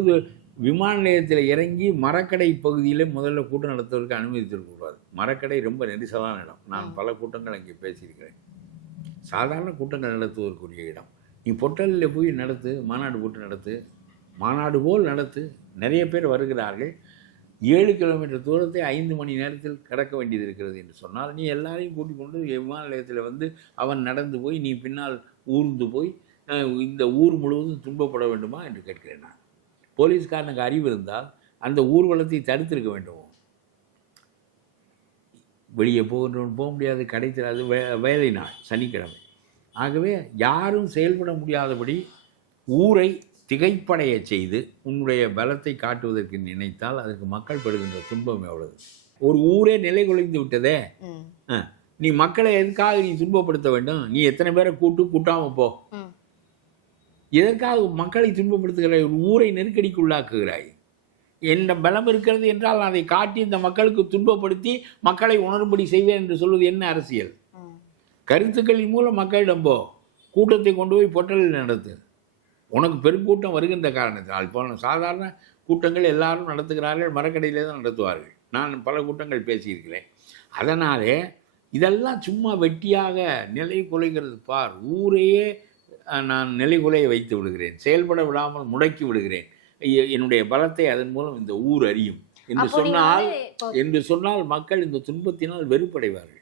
அப்பொழுது விமான நிலையத்தில் இறங்கி மரக்கடை பகுதியில் முதல்ல கூட்டம் நடத்துவதற்கு அனுமதித்திருக்கக்கூடாது. மரக்கடை ரொம்ப நெரிசலான இடம். நான் பல கூட்டங்கள் அங்கே பேசியிருக்கிறேன். சாதாரண கூட்டங்கள் நடத்துவதற்குரிய இடம். நீ பொட்டலில் போய் நடத்து மாநாடு போட்டு நடத்து மாநாடு போல் நடத்து நிறைய பேர் வருகிறார்கள். ஏழு கிலோமீட்டர் தூரத்தை ஐந்து மணி நேரத்தில் கடக்க வேண்டியது இருக்கிறது என்று சொன்னால் நீ எல்லாரையும் கூட்டிக் கொண்டு விமான நிலையத்தில் வந்து அவன் நடந்து போய் நீ பின்னால் ஊர்ந்து போய் இந்த ஊர் முழுவதும் துன்பப்பட வேண்டுமா என்று கேட்கிறேன் நான். போலீஸ்காரனுக்கு அறிவு இருந்தால் அந்த ஊர்வலத்தை தடுத்திருக்க வேண்டும்? வெளியே போகின்றவன் போக முடியாது வே வேலை நாள் சனிக்கிழமை. ஆகவே யாரும் செயல்பட முடியாதபடி ஊரை திகைப்படைய செய்து உன்னுடைய பலத்தை காட்டுவதற்கு நினைத்தால் அதற்கு மக்கள் படுகின்ற துன்பம் எவ்வளவு? ஒரு ஊரே நிலை குலைந்து விட்டதே. நீ மக்களை எதுக்காக நீ துன்பப்படுத்த வேண்டும்? நீ எத்தனை பேரை கூட்டு கூட்டாமல் போ. எதற்காக மக்களை துன்பப்படுத்துகிறாய் ஒரு ஊரை நெருக்கடிக்குள்ளாக்குகிறாய் என்ன பலம் இருக்கிறது என்றால் அதை காட்டி இந்த மக்களுக்கு துன்பப்படுத்தி மக்களை உணரும்படி செய்வேன் என்று சொல்வது என்ன அரசியல். கருத்துக்களின் மூலம் மக்களிடம் போ. கூட்டத்தை கொண்டு போய் பொட்டலில் நடத்து. உனக்கு பெருங்கூட்டம் வருகின்ற காரணத்தினால் போன சாதாரண கூட்டங்கள் எல்லாரும் நடத்துகிறார்கள் மரக்கடையிலே தான் நடத்துவார்கள். நான் பல கூட்டங்கள் பேசியிருக்கிறேன். அதனாலே இதெல்லாம் சும்மா வெட்டியாக நிலை குலைகிறது பார். ஊரையே நான் நிலை குலைய வைத்து விடுகிறேன். செயல்பட விடாமல் முடக்கி விடுகிறேன். என்னுடைய பலத்தை அதன் மூலம் இந்த ஊர் அறியும். என்று சொன்னால் என்று சொன்னால் மக்கள் இந்த துன்பத்தினால் வெறுப்படைவார்கள்.